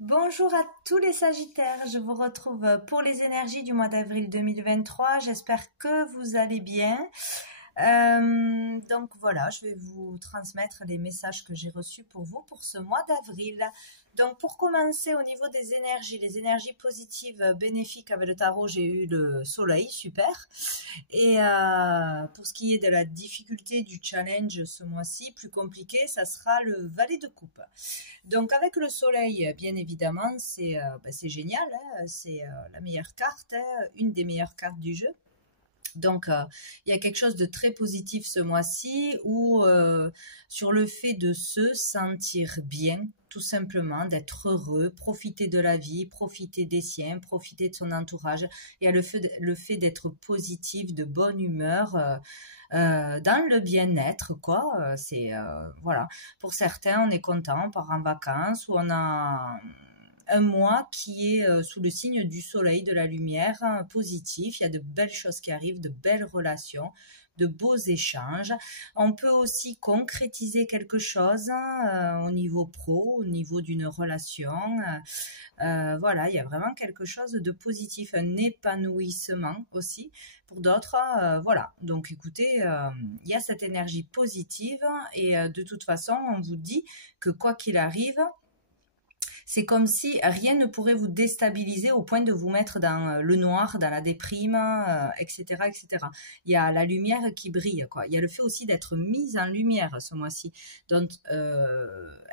Bonjour à tous les Sagittaires, je vous retrouve pour les énergies du mois d'avril 2023. J'espère que vous allez bien. Donc voilà, je vais vous transmettre les messages que j'ai reçus pour vous pour ce mois d'avril. Donc pour commencer au niveau des énergies, les énergies positives bénéfiques avec le tarot, j'ai eu le soleil, super. Et pour ce qui est de la difficulté du challenge ce mois-ci, plus compliqué, ça sera le valet de coupe. Donc avec le soleil, bien évidemment, c'est génial, hein, c'est la meilleure carte, hein, une des meilleures cartes du jeu. Donc, il y a quelque chose de très positif ce mois-ci où sur le fait de se sentir bien, tout simplement, d'être heureux, profiter de la vie, profiter des siens, profiter de son entourage. Il y a le fait d'être positif, de bonne humeur, dans le bien-être, quoi. Voilà. Pour certains, on est content, on part en vacances ou on a un mois qui est sous le signe du soleil, de la lumière, hein, positif. Il y a de belles choses qui arrivent, de belles relations, de beaux échanges. On peut aussi concrétiser quelque chose au niveau pro, au niveau d'une relation. Voilà, il y a vraiment quelque chose de positif, un épanouissement aussi pour d'autres. Voilà, donc écoutez, il y a cette énergie positive et de toute façon, on vous dit que quoi qu'il arrive, c'est comme si rien ne pourrait vous déstabiliser au point de vous mettre dans le noir, dans la déprime, etc., etc. Il y a la lumière qui brille, quoi. Il y a le fait aussi d'être mise en lumière ce mois-ci, donc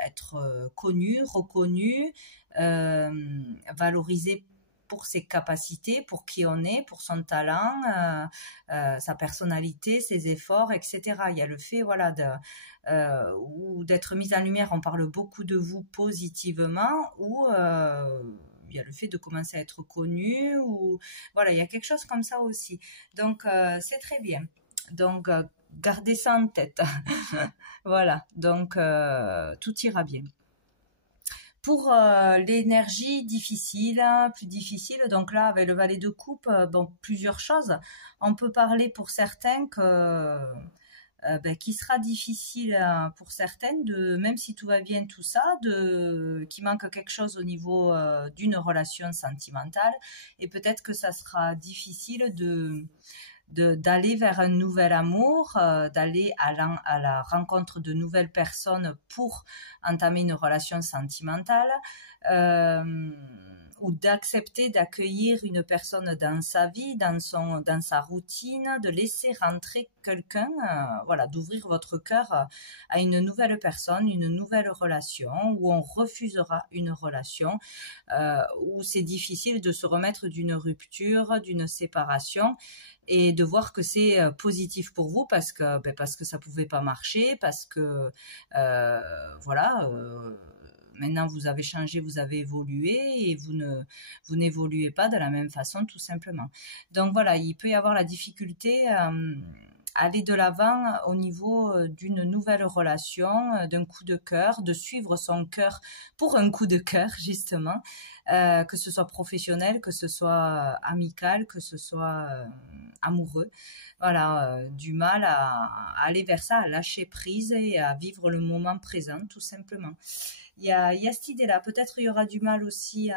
être connu, reconnu, valorisé pour ses capacités, pour qui on est, pour son talent, sa personnalité, ses efforts, etc. Il y a le fait, voilà, ou d'être mise en lumière. On parle beaucoup de vous positivement, ou il y a le fait de commencer à être connu, ou voilà, il y a quelque chose comme ça aussi. Donc c'est très bien. Donc gardez ça en tête. Voilà. Donc tout ira bien. Pour l'énergie difficile, plus difficile, donc là avec le valet de coupe, bon, plusieurs choses. On peut parler pour certains que qui sera difficile pour certaines, même si tout va bien, tout ça, qu'il manque quelque chose au niveau d'une relation sentimentale, et peut-être que ça sera difficile d'aller vers un nouvel amour, d'aller à la rencontre de nouvelles personnes pour entamer une relation sentimentale, ou d'accepter d'accueillir une personne dans sa vie, dans sa routine, de laisser rentrer quelqu'un, voilà, d'ouvrir votre cœur à une nouvelle personne, une nouvelle relation, où on refusera une relation, où c'est difficile de se remettre d'une rupture, d'une séparation, et de voir que c'est positif pour vous parce que ça pouvait pas marcher, parce que voilà, maintenant vous avez changé, vous avez évolué, et vous n'évoluez pas de la même façon, tout simplement. Donc voilà, il peut y avoir la difficulté aller de l'avant au niveau d'une nouvelle relation, d'un coup de cœur, de suivre son cœur pour un coup de cœur, justement, que ce soit professionnel, que ce soit amical, que ce soit amoureux. Voilà, du mal à aller vers ça, à lâcher prise et à vivre le moment présent, tout simplement. Il y a cette idée-là. Peut-être il y aura du mal aussi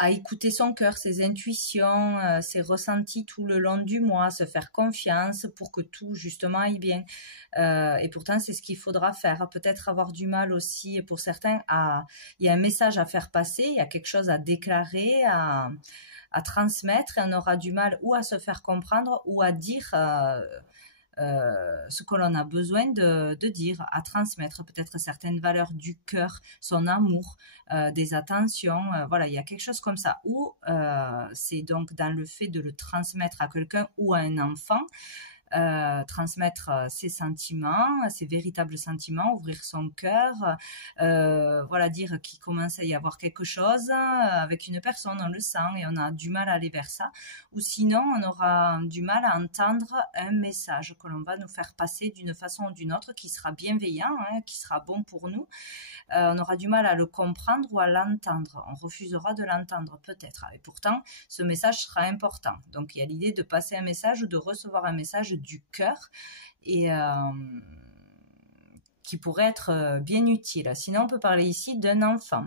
à écouter son cœur, ses intuitions, ses ressentis tout le long du mois, se faire confiance pour que tout justement aille bien. Et pourtant, c'est ce qu'il faudra faire. Peut-être avoir du mal aussi, pour certains, il y a un message à faire passer, il y a quelque chose à déclarer, à transmettre, et on aura du mal ou à se faire comprendre ou à dire ce que l'on a besoin de dire, à transmettre peut-être certaines valeurs du cœur, son amour, des attentions, voilà, il y a quelque chose comme ça, ou c'est donc dans le fait de le transmettre à quelqu'un ou à un enfant, transmettre ses sentiments, ses véritables sentiments, ouvrir son cœur, voilà, dire qu'il commence à y avoir quelque chose avec une personne, on le sent et on a du mal à aller vers ça, ou sinon on aura du mal à entendre un message que l'on va nous faire passer d'une façon ou d'une autre qui sera bienveillant, hein, qui sera bon pour nous. On aura du mal à le comprendre ou à l'entendre. On refusera de l'entendre peut-être. Et pourtant, ce message sera important. Donc, il y a l'idée de passer un message ou de recevoir un message du cœur et qui pourrait être bien utile. Sinon, on peut parler ici d'un enfant,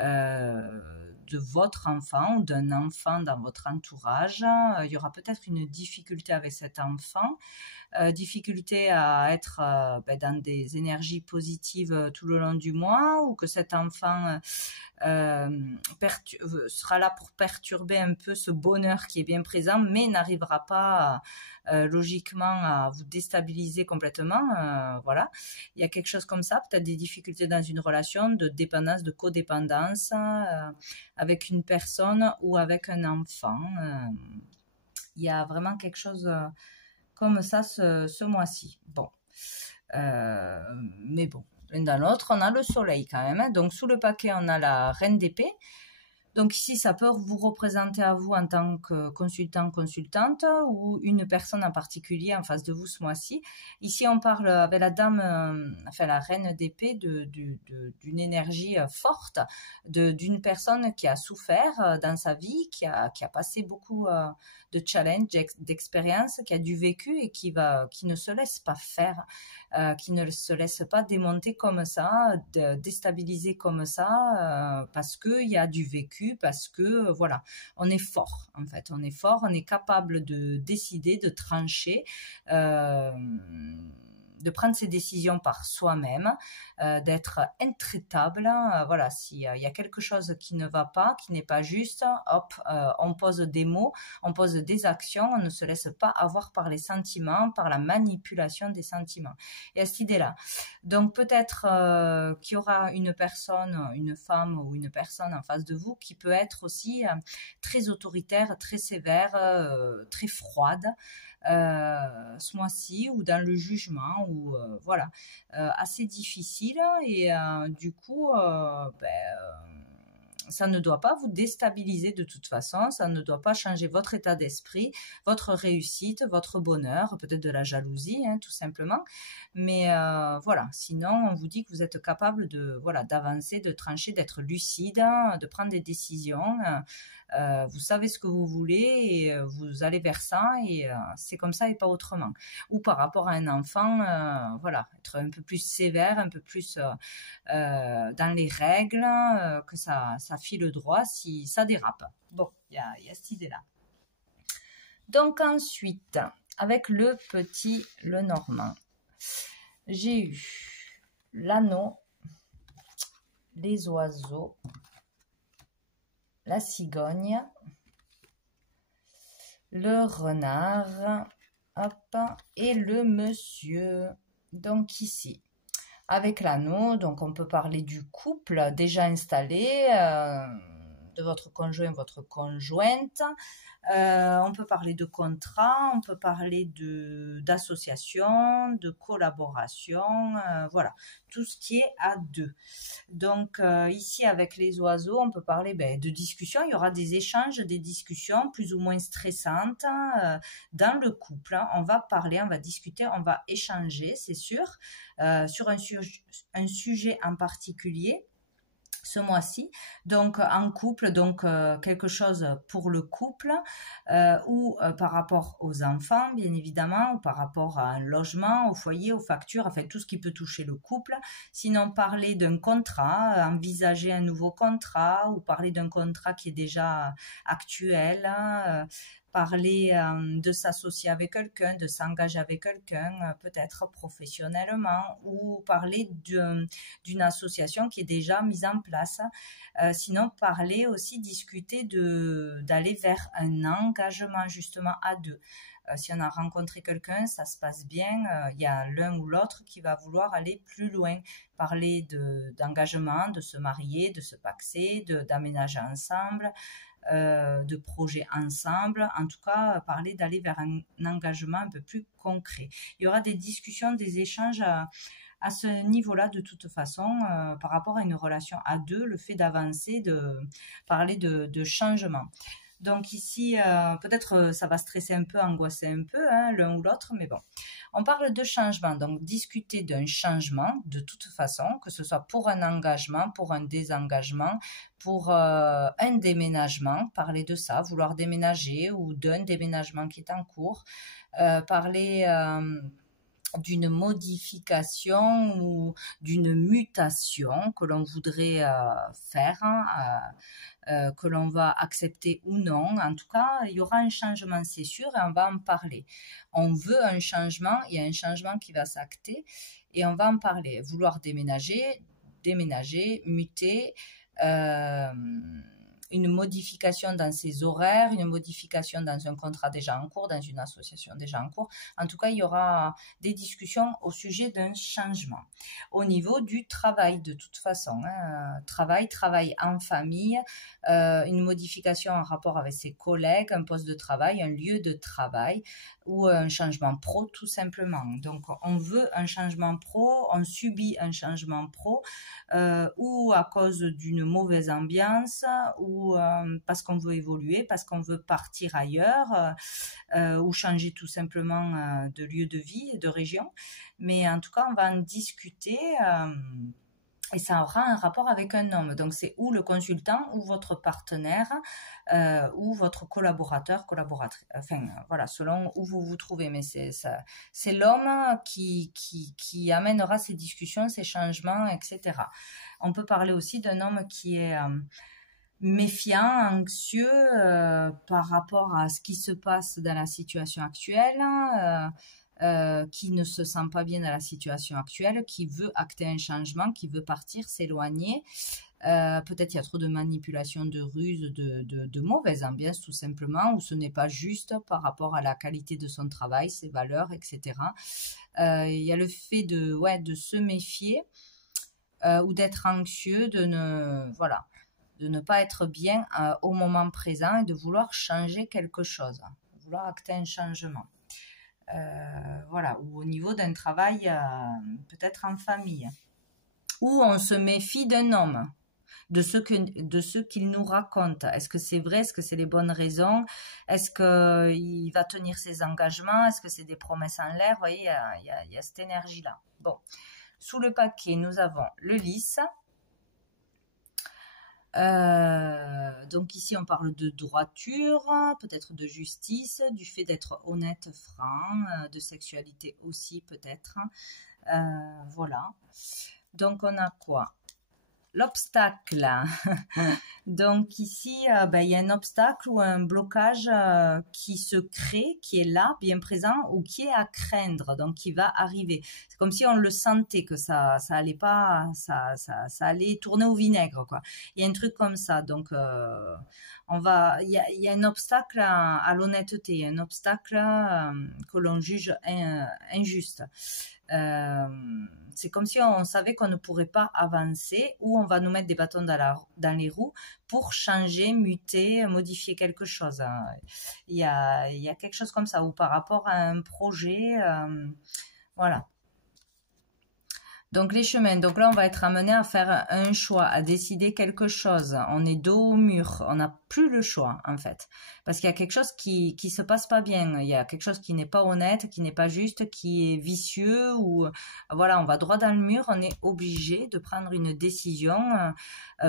de votre enfant ou d'un enfant dans votre entourage. Il y aura peut-être une difficulté avec cet enfant, difficulté à être dans des énergies positives tout le long du mois, ou que cet enfant sera là pour perturber un peu ce bonheur qui est bien présent, mais n'arrivera pas logiquement à vous déstabiliser complètement. Voilà, il y a quelque chose comme ça, peut-être des difficultés dans une relation de dépendance, de codépendance avec une personne ou avec un enfant. Il y a vraiment quelque chose comme ça ce mois-ci. Bon, mais bon, l'un dans l'autre, on a le soleil quand même. Donc sous le paquet, on a la reine d'épée. Donc ici, ça peut vous représenter à vous en tant que consultant, consultante, ou une personne en particulier en face de vous ce mois-ci. Ici, on parle avec la dame, enfin la reine d'épée, d'une énergie forte, d'une personne qui a souffert dans sa vie, qui a passé beaucoup de challenges, d'expériences, qui a du vécu et qui ne se laisse pas faire, qui ne se laisse pas démonter comme ça, déstabiliser comme ça, parce qu'il y a du vécu, parce que voilà, on est fort en fait, on est fort, on est capable de décider, de trancher, de prendre ses décisions par soi-même, d'être intraitable. Voilà, s'il y a quelque chose qui ne va pas, qui n'est pas juste, hop, on pose des mots, on pose des actions, on ne se laisse pas avoir par les sentiments, par la manipulation des sentiments. Et à cette idée-là. Donc peut-être qu'il y aura une personne, une femme ou une personne en face de vous qui peut être aussi très autoritaire, très sévère, très froide, ce mois-ci, ou dans le jugement, ou voilà, assez difficile, et du coup ça ne doit pas vous déstabiliser de toute façon, ça ne doit pas changer votre état d'esprit, votre réussite, votre bonheur, peut-être de la jalousie, hein, tout simplement. Mais voilà, sinon on vous dit que vous êtes capable d'avancer, de trancher, d'être lucide, de prendre des décisions. Vous savez ce que vous voulez et vous allez vers ça, et c'est comme ça et pas autrement. Ou par rapport à un enfant, voilà, être un peu plus sévère, un peu plus dans les règles, que ça file droit si ça dérape. Bon, il y a cette idée-là. Donc ensuite, avec le normand, j'ai eu l'anneau, les oiseaux, la cigogne, le renard, hop, et le monsieur. Donc ici, avec l'anneau, donc on peut parler du couple déjà installé, de votre conjoint, votre conjointe. On peut parler de contrat, on peut parler d'association, de collaboration, voilà, tout ce qui est à deux. Donc ici avec les oiseaux, on peut parler de discussions. Il y aura des échanges, des discussions plus ou moins stressantes dans le couple. On va parler, on va discuter, on va échanger, c'est sûr, sur un sujet en particulier ce mois-ci, donc en couple, donc quelque chose pour le couple, ou par rapport aux enfants, bien évidemment, ou par rapport à un logement, au foyer, aux factures, enfin tout ce qui peut toucher le couple. Sinon, parler d'un contrat, envisager un nouveau contrat, ou parler d'un contrat qui est déjà actuel, parler de s'associer avec quelqu'un, de s'engager avec quelqu'un, peut-être professionnellement, ou parler d'une association qui est déjà mise en place. Sinon, parler aussi, discuter d'aller vers un engagement justement à deux. Si on a rencontré quelqu'un, ça se passe bien, il y a l'un ou l'autre qui va vouloir aller plus loin, parler d'engagement, de se marier, de se paxer, d'aménager ensemble, de projets ensemble, en tout cas parler d'aller vers un engagement un peu plus concret. Il y aura des discussions, des échanges à ce niveau-là de toute façon, par rapport à une relation à deux, le fait d'avancer, de parler de changement. Donc ici, peut-être ça va stresser un peu, angoisser un peu, hein, l'un ou l'autre, mais bon. On parle de changement, donc discuter d'un changement de toute façon, que ce soit pour un engagement, pour un désengagement, pour un déménagement, parler de ça, vouloir déménager ou d'un déménagement qui est en cours, parler d'une modification ou d'une mutation que l'on voudrait faire, que l'on va accepter ou non. En tout cas, il y aura un changement, c'est sûr, et on va en parler. On veut un changement, il y a un changement qui va s'acter et on va en parler. Vouloir déménager, muter, une modification dans ses horaires, une modification dans un contrat déjà en cours, dans une association déjà en cours. En tout cas, il y aura des discussions au sujet d'un changement. Au niveau du travail, de toute façon, travail en famille, une modification en rapport avec ses collègues, un poste de travail, un lieu de travail ou un changement pro tout simplement. Donc, on veut un changement pro, on subit un changement pro ou à cause d'une mauvaise ambiance ou parce qu'on veut évoluer, parce qu'on veut partir ailleurs ou changer tout simplement de lieu de vie, de région. Mais en tout cas, on va en discuter et ça aura un rapport avec un homme. Donc, c'est ou le consultant ou votre partenaire ou votre collaboratrice. Enfin, voilà, selon où vous vous trouvez. Mais c'est l'homme qui amènera ces discussions, ces changements, etc. On peut parler aussi d'un homme qui est méfiant, anxieux par rapport à ce qui se passe dans la situation actuelle, qui ne se sent pas bien dans la situation actuelle, qui veut acter un changement, qui veut partir, s'éloigner. Peut-être il y a trop de manipulation, de ruse, de mauvaise ambiance tout simplement, ou ce n'est pas juste par rapport à la qualité de son travail, ses valeurs, etc. Il y a le fait de se méfier ou d'être anxieux, de ne pas être bien au moment présent et de vouloir changer quelque chose, de vouloir acter un changement. Voilà, ou au niveau d'un travail, peut-être en famille, où on se méfie d'un homme, de ce qu'il nous raconte. Est-ce que c'est vrai? Est-ce que c'est les bonnes raisons? Est-ce qu'il va tenir ses engagements? Est-ce que c'est des promesses en l'air? Vous voyez, il y a cette énergie-là. Bon, sous le paquet, nous avons le lys. Donc ici on parle de droiture, peut-être de justice, du fait d'être honnête, franc, de sexualité aussi peut-être. Voilà. Donc on a quoi? L'obstacle. Donc ici, il y a un obstacle ou un blocage qui se crée, qui est là, bien présent, ou qui est à craindre, donc qui va arriver. C'est comme si on le sentait que ça allait pas, ça allait tourner au vinaigre, quoi. Il y a un truc comme ça, donc il y a un obstacle à l'honnêteté, un obstacle que l'on juge injuste. C'est comme si on savait qu'on ne pourrait pas avancer ou on va nous mettre des bâtons dans les roues pour changer, muter, modifier quelque chose. Il y a quelque chose comme ça ou par rapport à un projet. Voilà. Donc les chemins, donc là on va être amené à faire un choix, à décider quelque chose. On est dos au mur, on n'a plus le choix en fait. Parce qu'il y a quelque chose qui se passe pas bien, il y a quelque chose qui n'est pas honnête, qui n'est pas juste, qui est vicieux ou voilà, on va droit dans le mur, on est obligé de prendre une décision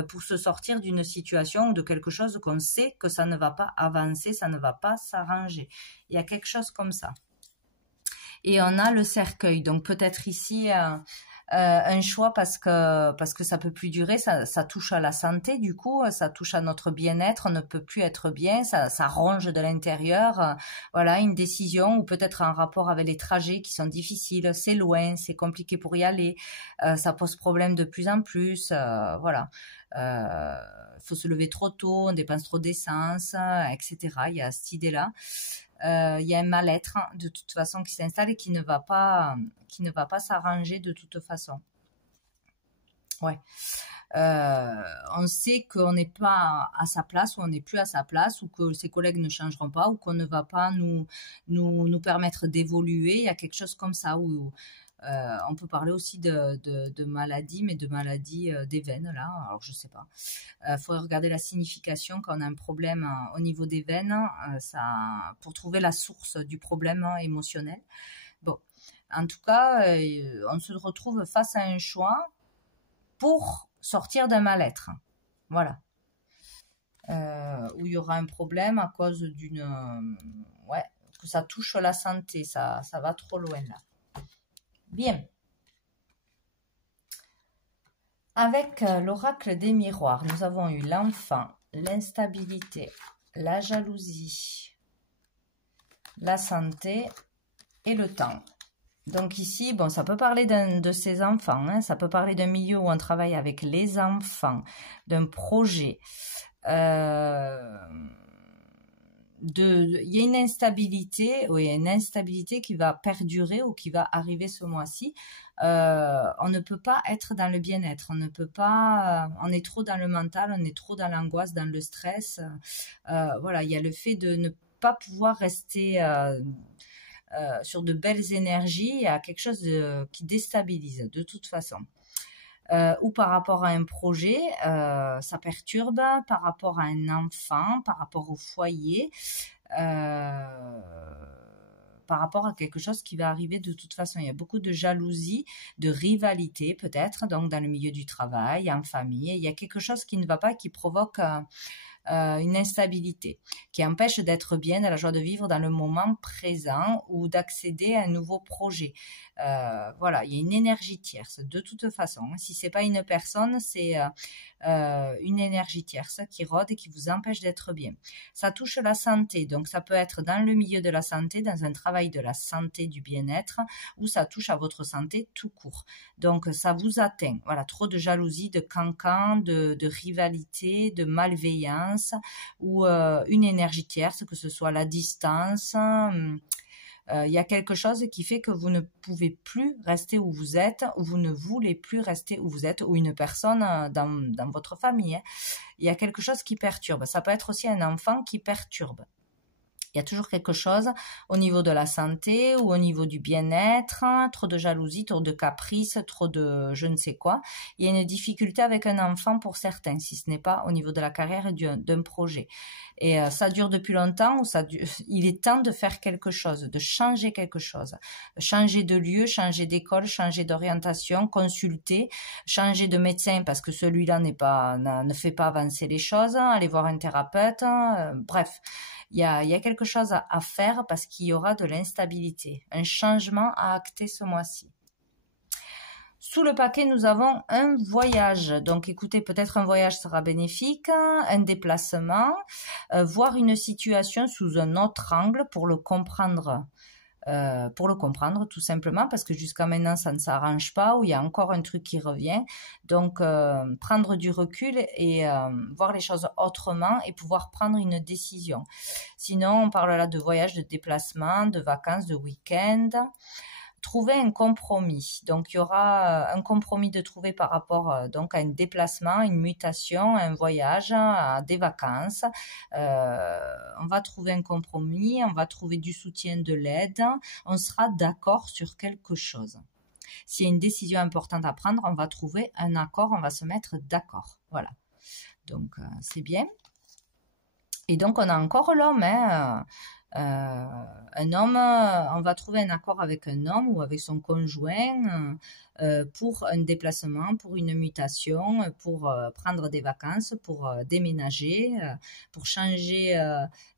pour se sortir d'une situation ou de quelque chose qu'on sait que ça ne va pas avancer, ça ne va pas s'arranger. Il y a quelque chose comme ça. Et on a le cercueil, donc peut-être ici un choix parce que ça peut plus durer, ça touche à la santé du coup, ça touche à notre bien-être, on ne peut plus être bien, ça ronge de l'intérieur, voilà, une décision ou peut-être un rapport avec les trajets qui sont difficiles, c'est loin, c'est compliqué pour y aller, ça pose problème de plus en plus, voilà. Faut se lever trop tôt, on dépense trop d'essence, etc. Il y a cette idée-là. Il y a un mal-être de toute façon qui s'installe et qui ne va pas s'arranger de toute façon. Ouais. On sait qu'on n'est pas à sa place ou on n'est plus à sa place ou que ses collègues ne changeront pas ou qu'on ne va pas nous permettre d'évoluer. Il y a quelque chose comme ça où on peut parler aussi de maladies, mais de maladies des veines, là. Alors, je sais pas. Il faudrait regarder la signification quand on a un problème au niveau des veines, pour trouver la source du problème émotionnel. Bon, en tout cas, on se retrouve face à un choix pour sortir d'un mal-être. Voilà. Où il y aura un problème à cause que ça touche la santé, ça va trop loin là. Bien. Avec l'oracle des miroirs, nous avons eu l'enfant, l'instabilité, la jalousie, la santé et le temps. Donc ici, bon, ça peut parler de ses enfants, hein, ça peut parler d'un milieu où on travaille avec les enfants, d'un projet. Il y a une instabilité, oui, une instabilité qui va perdurer ou qui va arriver ce mois-ci. On ne peut pas être dans le bien-être, on ne peut pas, on est trop dans le mental, on est trop dans l'angoisse, dans le stress. Voilà, il y a le fait de ne pas pouvoir rester sur de belles énergies, il y a quelque chose qui déstabilise de toute façon. Ou par rapport à un projet, ça perturbe, par rapport à un enfant, par rapport au foyer, par rapport à quelque chose qui va arriver de toute façon. Il y a beaucoup de jalousie, de rivalité peut-être, donc dans le milieu du travail, en famille. Il y a quelque chose qui ne va pas, qui provoque une instabilité, qui empêche d'être bien, dans la joie de vivre dans le moment présent ou d'accéder à un nouveau projet. Voilà, il y a une énergie tierce de toute façon. Si c'est pas une personne, c'est une énergie tierce qui rôde et qui vous empêche d'être bien. Ça touche la santé, donc ça peut être dans le milieu de la santé, dans un travail de la santé, du bien-être, ou ça touche à votre santé tout court. Donc ça vous atteint. Voilà, trop de jalousie, de cancan, de rivalité, de malveillance, ou une énergie tierce, que ce soit la distance. Il y a quelque chose qui fait que vous ne pouvez plus rester où vous êtes, ou vous ne voulez plus rester où vous êtes, ou une personne dans votre famille. Hein. Il y a quelque chose qui perturbe. Ça peut être aussi un enfant qui perturbe. Il y a toujours quelque chose au niveau de la santé ou au niveau du bien-être, trop de jalousie, trop de caprice, trop de je ne sais quoi. Il y a une difficulté avec un enfant pour certains, si ce n'est pas au niveau de la carrière d'un projet. Et ça dure depuis longtemps, il est temps de faire quelque chose, de changer quelque chose. Changer de lieu, changer d'école, changer d'orientation, consulter, changer de médecin parce que celui-là ne fait pas avancer les choses, aller voir un thérapeute, bref. Il y a quelque chose à faire parce qu'il y aura de l'instabilité, un changement à acter ce mois-ci. Sous le paquet, nous avons un voyage. Donc écoutez, peut-être un voyage sera bénéfique, un déplacement, voir une situation sous un autre angle pour le comprendre. Tout simplement, parce que jusqu'à maintenant ça ne s'arrange pas, ou il y a encore un truc qui revient. Donc prendre du recul et voir les choses autrement et pouvoir prendre une décision. Sinon, on parle là de voyage, de déplacement, de vacances, de week-end. Trouver un compromis. Donc, il y aura un compromis de trouver par rapport donc à un déplacement, une mutation, un voyage, à des vacances. On va trouver un compromis, on va trouver du soutien, de l'aide. On sera d'accord sur quelque chose. S'il y a une décision importante à prendre, on va trouver un accord, on va se mettre d'accord. Voilà. Donc, c'est bien. Et donc, on a encore l'homme, hein. Un homme, on va trouver un accord avec un homme ou avec son conjoint pour un déplacement, pour une mutation, pour prendre des vacances, pour déménager, pour changer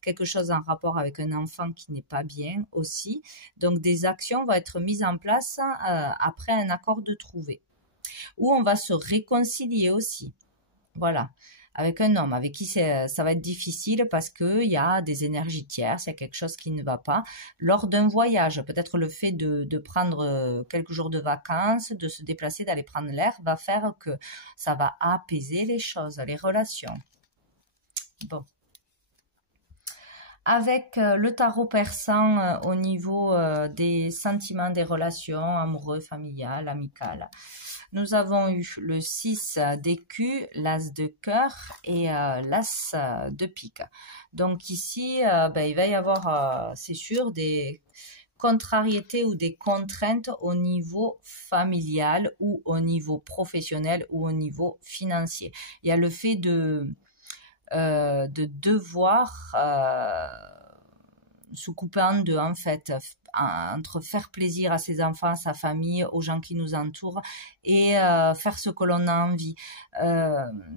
quelque chose en rapport avec un enfant qui n'est pas bien aussi. Donc des actions vont être mises en place après un accord de trouver. Ou on va se réconcilier aussi. Voilà. Avec un homme avec qui ça va être difficile parce qu'il y a des énergies tierces, il y a quelque chose qui ne va pas. Lors d'un voyage, peut-être le fait de prendre quelques jours de vacances, de se déplacer, d'aller prendre l'air, va faire que ça va apaiser les choses, les relations. Bon. Avec le tarot persan au niveau des sentiments, des relations amoureux, familiales, amicales. Nous avons eu le 6 d'écus, l'as de cœur et l'as de pique. Donc ici, il va y avoir, c'est sûr, des contrariétés ou des contraintes au niveau familial ou au niveau professionnel ou au niveau financier. Il y a le fait de devoir se couper en deux en fait, entre faire plaisir à ses enfants, à sa famille, aux gens qui nous entourent et faire ce que l'on a envie.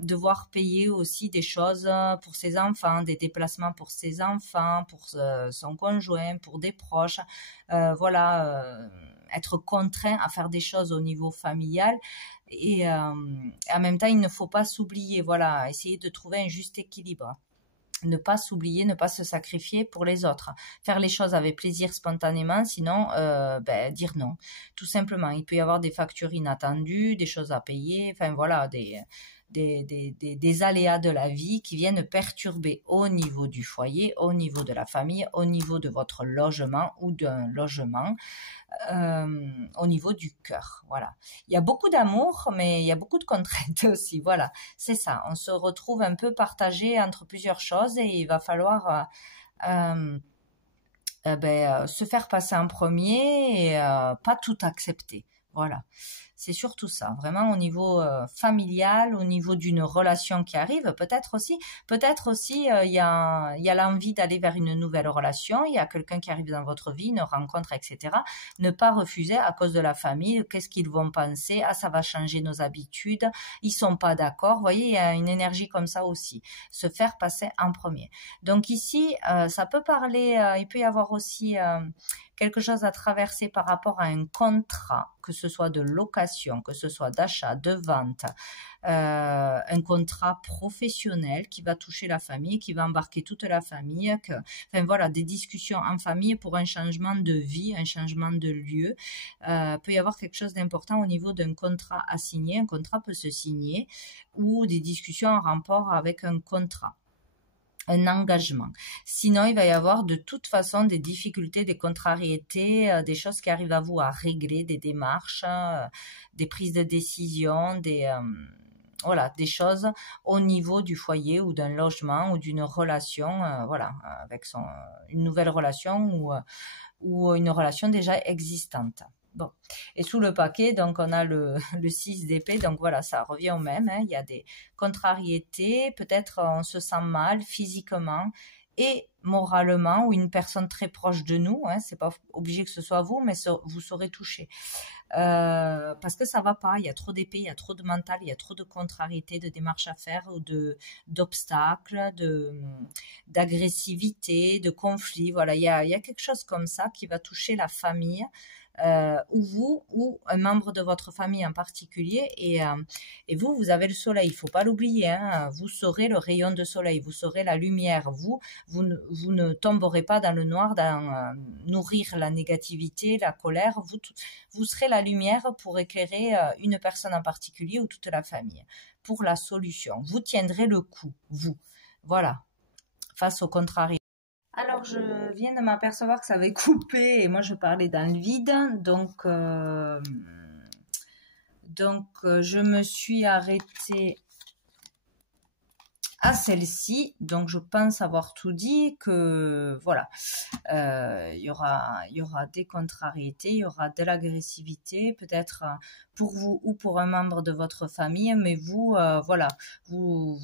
Devoir payer aussi des choses pour ses enfants, des déplacements pour ses enfants, pour son conjoint, pour des proches. Voilà, être contraint à faire des choses au niveau familial. Et en même temps, il ne faut pas s'oublier. Voilà, essayer de trouver un juste équilibre. Ne pas s'oublier, ne pas se sacrifier pour les autres. Faire les choses avec plaisir spontanément, sinon dire non. Tout simplement, il peut y avoir des factures inattendues, des choses à payer, enfin voilà, des aléas de la vie qui viennent perturber au niveau du foyer, au niveau de la famille, au niveau de votre logement ou d'un logement, au niveau du cœur. Voilà. Il y a beaucoup d'amour, mais il y a beaucoup de contraintes aussi. Voilà, c'est ça. On se retrouve un peu partagé entre plusieurs choses et il va falloir se faire passer en premier et pas tout accepter. Voilà. C'est surtout ça, vraiment au niveau familial, au niveau d'une relation qui arrive, peut-être aussi, il y a l'envie d'aller vers une nouvelle relation, il y a quelqu'un qui arrive dans votre vie, une rencontre, etc. Ne pas refuser à cause de la famille, qu'est-ce qu'ils vont penser, ah ça va changer nos habitudes, ils sont pas d'accord, vous voyez, il y a une énergie comme ça aussi, se faire passer en premier. Donc ici, ça peut parler, il peut y avoir aussi quelque chose à traverser par rapport à un contrat, que ce soit de location, que ce soit d'achat, de vente, un contrat professionnel qui va toucher la famille, qui va embarquer toute la famille, enfin voilà, des discussions en famille pour un changement de vie, un changement de lieu. Peut y avoir quelque chose d'important au niveau d'un contrat à signer, un contrat peut se signer, ou des discussions en rapport avec un contrat, un engagement. Sinon, il va y avoir de toute façon des difficultés, des contrariétés, des choses qui arrivent à vous à régler, des démarches, des prises de décision, voilà, des choses au niveau du foyer ou d'un logement ou d'une relation, voilà, avec une nouvelle relation ou une relation déjà existante. Bon, et sous le paquet, donc on a le 6 d'épée, donc voilà, ça revient au même, hein. Il y a des contrariétés, peut-être on se sent mal physiquement et moralement, ou une personne très proche de nous, hein, c'est pas obligé que ce soit vous, mais vous serez touché. Parce que ça va pas, il y a trop d'épées, il y a trop de mental, il y a trop de contrariétés, de démarches à faire, ou d'obstacles, d'agressivité, de conflits, voilà, il y a quelque chose comme ça qui va toucher la famille, ou vous, ou un membre de votre famille en particulier, et vous avez le soleil, il faut pas l'oublier, hein, vous serez le rayon de soleil, vous serez la lumière, vous ne tomberez pas dans le noir, dans nourrir la négativité, la colère, vous serez la lumière pour éclairer une personne en particulier ou toute la famille, pour la solution, vous tiendrez le coup, vous, voilà, face au contraire. Alors, je viens de m'apercevoir que ça avait coupé et moi je parlais dans le vide, donc je me suis arrêtée à celle-ci, donc je pense avoir tout dit, que voilà, il y aura des contrariétés, il y aura de l'agressivité, peut-être pour vous ou pour un membre de votre famille, mais vous, voilà, vous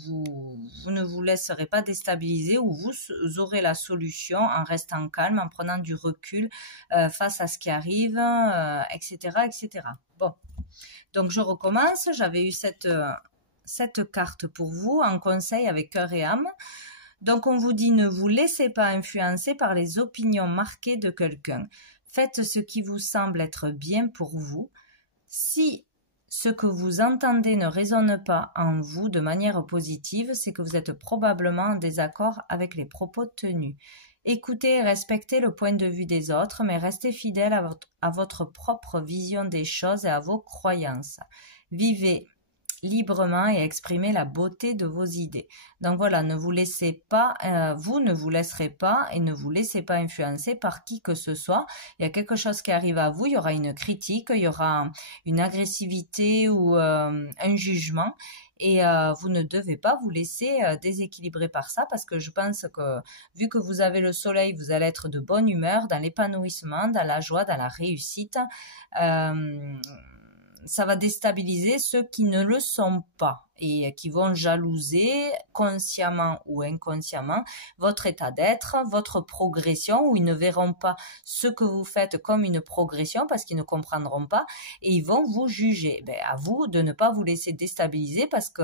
ne vous laisserez pas déstabiliser, ou vous aurez la solution en restant calme, en prenant du recul face à ce qui arrive, etc., etc. Bon, donc je recommence, j'avais eu cette carte pour vous en conseil avec cœur et âme. Donc on vous dit, ne vous laissez pas influencer par les opinions marquées de quelqu'un. Faites ce qui vous semble être bien pour vous. Si ce que vous entendez ne résonne pas en vous de manière positive, c'est que vous êtes probablement en désaccord avec les propos tenus. Écoutez et respectez le point de vue des autres, mais restez fidèle à votre propre vision des choses et à vos croyances. Vivez librement et exprimez la beauté de vos idées. Donc voilà, ne vous laissez pas, vous ne vous laisserez pas et ne vous laissez pas influencer par qui que ce soit. Il y a quelque chose qui arrive à vous, il y aura une critique, il y aura une agressivité ou un jugement, et vous ne devez pas vous laisser déséquilibrer par ça, parce que je pense que vu que vous avez le soleil, vous allez être de bonne humeur, dans l'épanouissement, dans la joie, dans la réussite. Ça va déstabiliser ceux qui ne le sont pas et qui vont jalouser consciemment ou inconsciemment votre état d'être, votre progression, ou ils ne verront pas ce que vous faites comme une progression parce qu'ils ne comprendront pas et ils vont vous juger. Ben, à vous de ne pas vous laisser déstabiliser parce que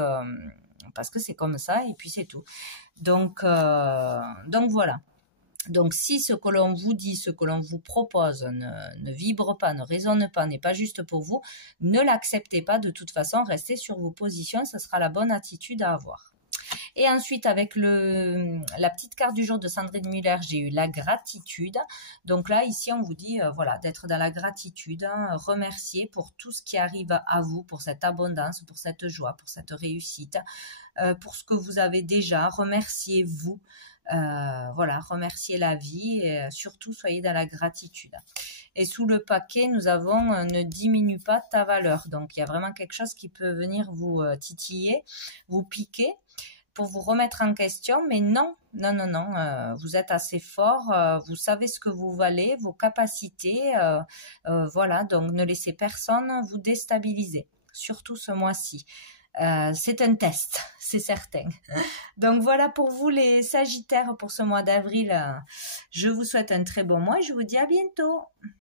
c'est comme ça et puis c'est tout. Donc voilà. Donc, si ce que l'on vous dit, ce que l'on vous propose ne vibre pas, ne résonne pas, n'est pas juste pour vous, ne l'acceptez pas. De toute façon, restez sur vos positions, ce sera la bonne attitude à avoir. Et ensuite, avec la petite carte du jour de Sandrine Muller, j'ai eu la gratitude. Donc là, ici, on vous dit voilà, d'être dans la gratitude, hein, remercier pour tout ce qui arrive à vous, pour cette abondance, pour cette joie, pour cette réussite, pour ce que vous avez déjà. Remerciez-vous. Voilà, remerciez la vie et surtout soyez dans la gratitude. Et sous le paquet, nous avons ne diminue pas ta valeur. Donc, il y a vraiment quelque chose qui peut venir vous titiller, vous piquer, pour vous remettre en question, mais non, vous êtes assez fort, vous savez ce que vous valez, vos capacités, voilà, donc ne laissez personne vous déstabiliser, surtout ce mois-ci. C'est un test, c'est certain. Donc voilà pour vous les Sagittaires pour ce mois d'avril. Je vous souhaite un très bon mois et je vous dis à bientôt.